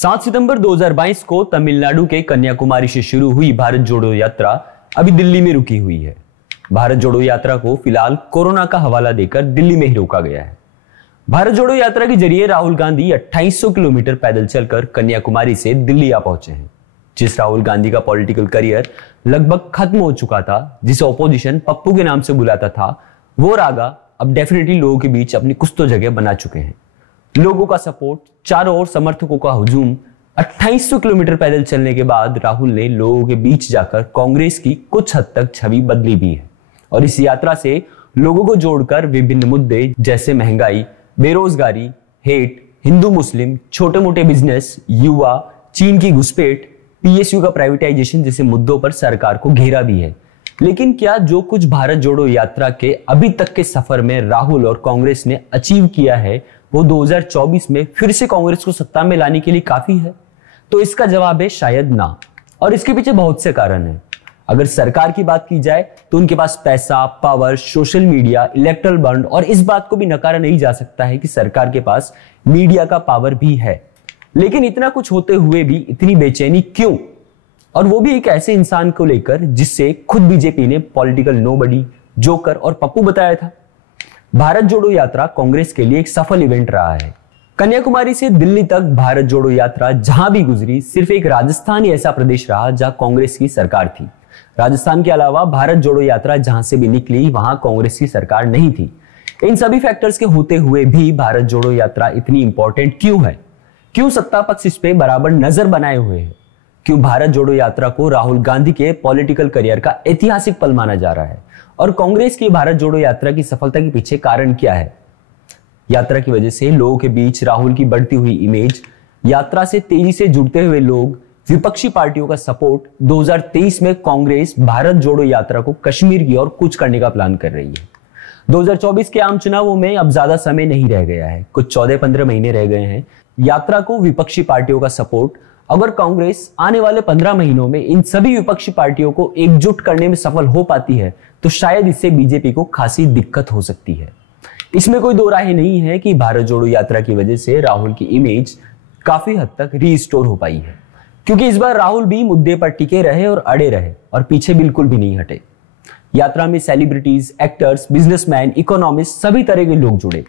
7 सितंबर 2022 को तमिलनाडु के कन्याकुमारी से शुरू हुई भारत जोड़ो यात्रा अभी दिल्ली में रुकी हुई है। भारत जोड़ो यात्रा को फिलहाल कोरोना का हवाला देकर दिल्ली में ही रोका गया है। भारत जोड़ो यात्रा के जरिए राहुल गांधी 2800 किलोमीटर पैदल चलकर कन्याकुमारी से दिल्ली आ पहुंचे हैं। जिस राहुल गांधी का पॉलिटिकल करियर लगभग खत्म हो चुका था, जिसे ऑपोजिशन पप्पू के नाम से बुलाता था, वो रागा अब डेफिनेटली लोगों के बीच अपनी कुछ तो जगह बना चुके हैं। लोगों का सपोर्ट, चारों ओर समर्थकों का हुजूम। 2800 किलोमीटर पैदल चलने के बाद राहुल ने लोगों के बीच जाकर कांग्रेस की कुछ हद तक छवि बदली भी है और इस यात्रा से लोगों को जोड़कर विभिन्न मुद्दे जैसे महंगाई, बेरोजगारी, हेट, हिंदू मुस्लिम, छोटे मोटे बिजनेस, युवा, चीन की घुसपैठ, पीएसयू का प्राइवेटाइजेशन जैसे मुद्दों पर सरकार को घेरा भी है। लेकिन क्या जो कुछ भारत जोड़ो यात्रा के अभी तक के सफर में राहुल और कांग्रेस ने अचीव किया है वो 2024 में फिर से कांग्रेस को सत्ता में लाने के लिए काफी है? तो इसका जवाब है शायद ना। और इसके पीछे बहुत से कारण हैं। अगर सरकार की बात की जाए तो उनके पास पैसा, power, social media, electoral bond और इस बात को भी नकारा नहीं जा सकता है कि सरकार के पास मीडिया का पावर भी है। लेकिन इतना कुछ होते हुए भी इतनी बेचैनी क्यों? और वो भी एक ऐसे इंसान को लेकर जिससे खुद बीजेपी ने पॉलिटिकल नोबडी, जोकर और पप्पू बताया था। भारत जोड़ो यात्रा कांग्रेस के लिए एक सफल इवेंट रहा है। कन्याकुमारी से दिल्ली तक भारत जोड़ो यात्रा जहां भी गुजरी, सिर्फ एक राजस्थान ही ऐसा प्रदेश रहा जहां कांग्रेस की सरकार थी। राजस्थान के अलावा भारत जोड़ो यात्रा जहां से भी निकली वहां कांग्रेस की सरकार नहीं थी। इन सभी फैक्टर्स के होते हुए भी भारत जोड़ो यात्रा इतनी इंपॉर्टेंट क्यों है? क्यों सत्ता पक्ष इस पे बराबर नजर बनाए हुए है? क्यों भारत जोड़ो यात्रा को राहुल गांधी के पॉलिटिकल करियर का ऐतिहासिक पल माना जा रहा है? और कांग्रेस की भारत जोड़ो यात्रा की सफलता के पीछे कारण क्या है? यात्रा की वजह से लोगों के बीच राहुल की बढ़ती हुई इमेज, यात्रा से तेजी से जुड़ते हुए लोग, विपक्षी पार्टियों का सपोर्ट। 2023 में कांग्रेस भारत जोड़ो यात्रा को कश्मीर की ओर कूच करने का प्लान कर रही है। 2024 के आम चुनावों में अब ज्यादा समय नहीं रह गया है, कुछ 14-15 महीने रह गए हैं। यात्रा को विपक्षी पार्टियों का सपोर्ट, अगर कांग्रेस आने वाले 15 महीनों में इन सभी विपक्षी पार्टियों को एकजुट करने में सफल हो पाती है तो शायद इससे बीजेपी को खासी दिक्कत हो सकती है। इसमें कोई दो राय नहीं है कि भारत जोड़ो यात्रा की वजह से राहुल की इमेज काफी हद तक रीस्टोर हो पाई है, क्योंकि इस बार राहुल भी मुद्दे पर टिके रहे और अड़े रहे और पीछे बिल्कुल भी नहीं हटे। यात्रा में सेलिब्रिटीज, एक्टर्स, बिजनेसमैन, इकोनॉमिस्ट, सभी तरह के लोग जुड़े।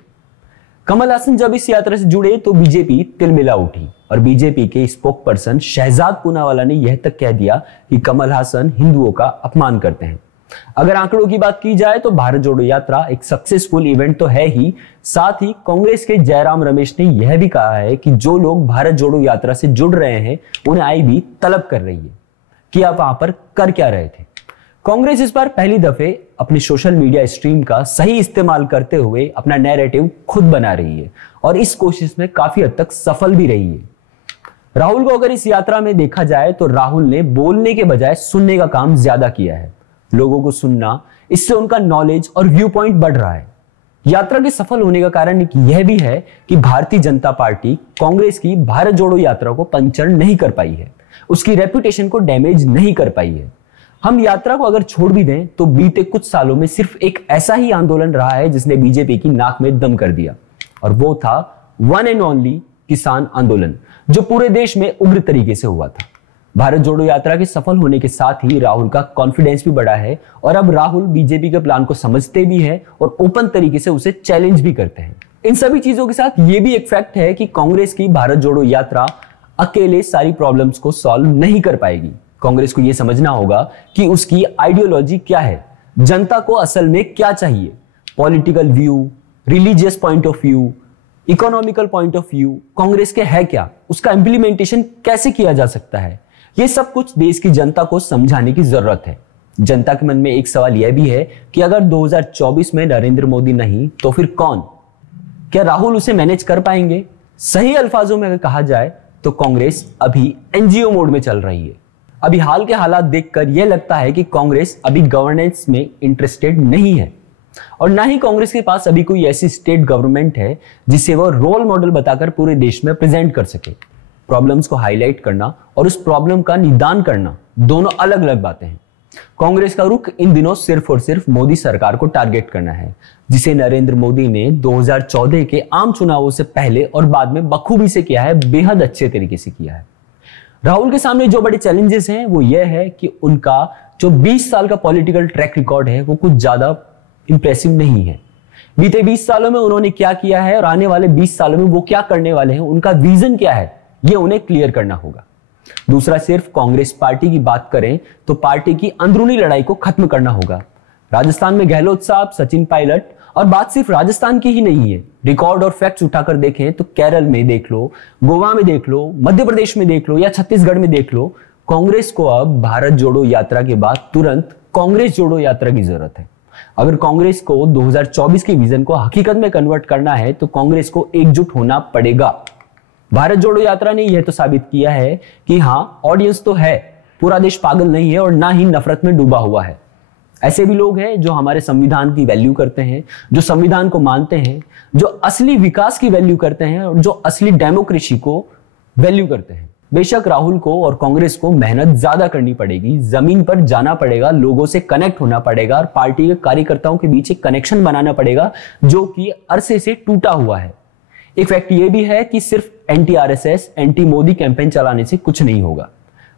कमल हासन जब इस यात्रा से जुड़े तो बीजेपी तिलमिला उठी और बीजेपी के स्पोक पर्सन शहजाद पूनावाला ने यह तक कह दिया कि कमल हासन हिंदुओं का अपमान करते हैं। अगर आंकड़ों की बात की जाए तो भारत जोड़ो यात्रा एक सक्सेसफुल इवेंट तो है ही, साथ ही कांग्रेस के जयराम रमेश ने यह भी कहा है कि जो लोग भारत जोड़ो यात्रा से जुड़ रहे हैं उन्हें आई भी तलब कर रही है कि आप वहां पर कर क्या रहे थे। कांग्रेस इस बार पहली दफे अपने सोशल मीडिया स्ट्रीम का सही इस्तेमाल करते हुए अपना नैरेटिव खुद बना रही है और इस कोशिश में काफी हद तक सफल भी रही है। राहुल को अगर इस यात्रा में देखा जाए तो राहुल ने बोलने के बजाय सुनने का काम ज्यादा किया है। लोगों को सुनना, इससे उनका नॉलेज और व्यू पॉइंट बढ़ रहा है। यात्रा के सफल होने का कारण यह भी है कि भारतीय जनता पार्टी कांग्रेस की भारत जोड़ो यात्रा को पंक्चर नहीं कर पाई है, उसकी रेपुटेशन को डैमेज नहीं कर पाई है। हम यात्रा को अगर छोड़ भी दें तो बीते कुछ सालों में सिर्फ एक ऐसा ही आंदोलन रहा है जिसने बीजेपी की नाक में दम कर दिया, और वो था वन एंड ओनली किसान आंदोलन, जो पूरे देश में उग्र तरीके से हुआ था। भारत जोड़ो यात्रा के सफल होने के साथ ही राहुल का कॉन्फिडेंस भी बढ़ा है और अब राहुल बीजेपी के प्लान को समझते भी है और ओपन तरीके से उसे चैलेंज भी करते हैं। इन सभी चीजों के साथ ये भी एक फैक्ट है कि कांग्रेस की भारत जोड़ो यात्रा अकेले सारी प्रॉब्लम्स को सॉल्व नहीं कर पाएगी। कांग्रेस को यह समझना होगा कि उसकी आइडियोलॉजी क्या है, जनता को असल में क्या चाहिए, political view, religious point of view, economical point of view Congress के है क्या, उसका इंप्लीमेंटेशन कैसे किया जा सकता है, यह सब कुछ देश की जनता को समझाने की जरूरत है। जनता के मन में एक सवाल यह भी है कि अगर 2024 में नरेंद्र मोदी नहीं तो फिर कौन? क्या राहुल उसे मैनेज कर पाएंगे? सही अल्फाजों में अगर कहा जाए तो कांग्रेस अभी एनजीओ मोड में चल रही है। अभी हाल के हालात देखकर यह लगता है कि कांग्रेस अभी गवर्नेंस में इंटरेस्टेड नहीं है और ना ही कांग्रेस के पास अभी कोई ऐसी स्टेट गवर्नमेंट है जिसे वह रोल मॉडल बताकर पूरे देश में प्रेजेंट कर सके। प्रॉब्लम्स को हाईलाइट करना और उस प्रॉब्लम का निदान करना दोनों अलग अलग बातें हैं। कांग्रेस का रुख इन दिनों सिर्फ और सिर्फ मोदी सरकार को टारगेट करना है, जिसे नरेंद्र मोदी ने 2014 के आम चुनावों से पहले और बाद में बखूबी से किया है, बेहद अच्छे तरीके से किया है। राहुल के सामने जो बड़े चैलेंजेस हैं वो ये है कि उनका जो 20 साल का पॉलिटिकल ट्रैक रिकॉर्ड है वो कुछ ज्यादा इंप्रेसिव नहीं है। बीते 20 सालों में उन्होंने क्या किया है और आने वाले 20 सालों में वो क्या करने वाले हैं, उनका विजन क्या है, ये उन्हें क्लियर करना होगा। दूसरा, सिर्फ कांग्रेस पार्टी की बात करें तो पार्टी की अंदरूनी लड़ाई को खत्म करना होगा। राजस्थान में गहलोत साहब, सचिन पायलट, और बात सिर्फ राजस्थान की ही नहीं है, रिकॉर्ड और फैक्ट्स उठाकर देखें तो केरल में देख लो, गोवा में देख लो, मध्य प्रदेश में देख लो या छत्तीसगढ़ में देख लो, कांग्रेस को अब भारत जोड़ो यात्रा के बाद तुरंत कांग्रेस जोड़ो यात्रा की जरूरत है। अगर कांग्रेस को 2024 के विजन को हकीकत में कन्वर्ट करना है तो कांग्रेस को एकजुट होना पड़ेगा। भारत जोड़ो यात्रा ने यह तो साबित किया है कि हाँ, ऑडियंस तो है, पूरा देश पागल नहीं है और ना ही नफरत में डूबा हुआ है। ऐसे भी लोग हैं जो हमारे संविधान की वैल्यू करते हैं, जो संविधान को मानते हैं, जो असली विकास की वैल्यू करते हैं और जो असली डेमोक्रेसी को वैल्यू करते हैं। बेशक राहुल को और कांग्रेस को मेहनत ज्यादा करनी पड़ेगी, जमीन पर जाना पड़ेगा, लोगों से कनेक्ट होना पड़ेगा और पार्टी के कार्यकर्ताओं के बीच एक कनेक्शन बनाना पड़ेगा जो कि अरसे से टूटा हुआ है। एक फैक्ट यह भी है कि सिर्फ anti RSS, anti Modi campaign चलाने से कुछ नहीं होगा।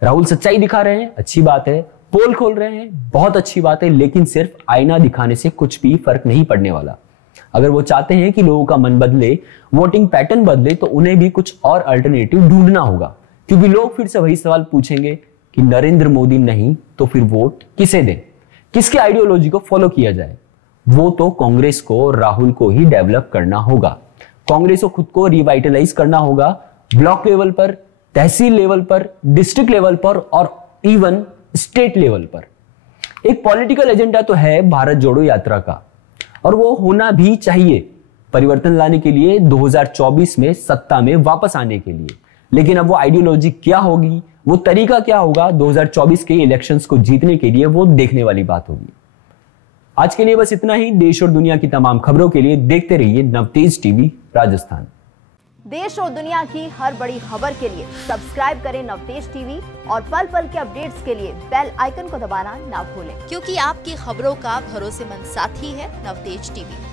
राहुल सच्चाई दिखा रहे हैं, अच्छी बात है, पोल खोल रहे हैं, बहुत अच्छी बात है, लेकिन सिर्फ आईना दिखाने से कुछ भी फर्क नहीं पड़ने वाला। अगर वो चाहते हैं कि लोगों का मन बदले, वोटिंग पैटर्न बदले, तो उन्हें भी कुछ और अल्टरनेटिव ढूंढना होगा, क्योंकि लोग फिर से वही सवाल पूछेंगे कि नरेंद्र मोदी नहीं तो फिर वोट किसे दें, किसके आइडियोलॉजी को फॉलो किया जाए। वो तो कांग्रेस को, राहुल को ही डेवलप करना होगा। कांग्रेस को खुद को रिवाइटलाइज करना होगा, ब्लॉक लेवल पर, तहसील लेवल पर, डिस्ट्रिक्ट लेवल पर और इवन स्टेट लेवल पर। एक पॉलिटिकल एजेंडा तो है भारत जोड़ो यात्रा का, और वो होना भी चाहिए परिवर्तन लाने के लिए, 2024 में सत्ता में वापस आने के लिए। लेकिन अब वो आइडियोलॉजी क्या होगी, वो तरीका क्या होगा 2024 के इलेक्शंस को जीतने के लिए, वो देखने वाली बात होगी। आज के लिए बस इतना ही। देश और दुनिया की तमाम खबरों के लिए देखते रहिए नवतेज टीवी राजस्थान। देश और दुनिया की हर बड़ी खबर के लिए सब्सक्राइब करें नवतेज टीवी और पल पल के अपडेट्स के लिए बेल आइकन को दबाना ना भूलें, क्योंकि आपकी खबरों का भरोसेमंद साथी है नवतेज टीवी।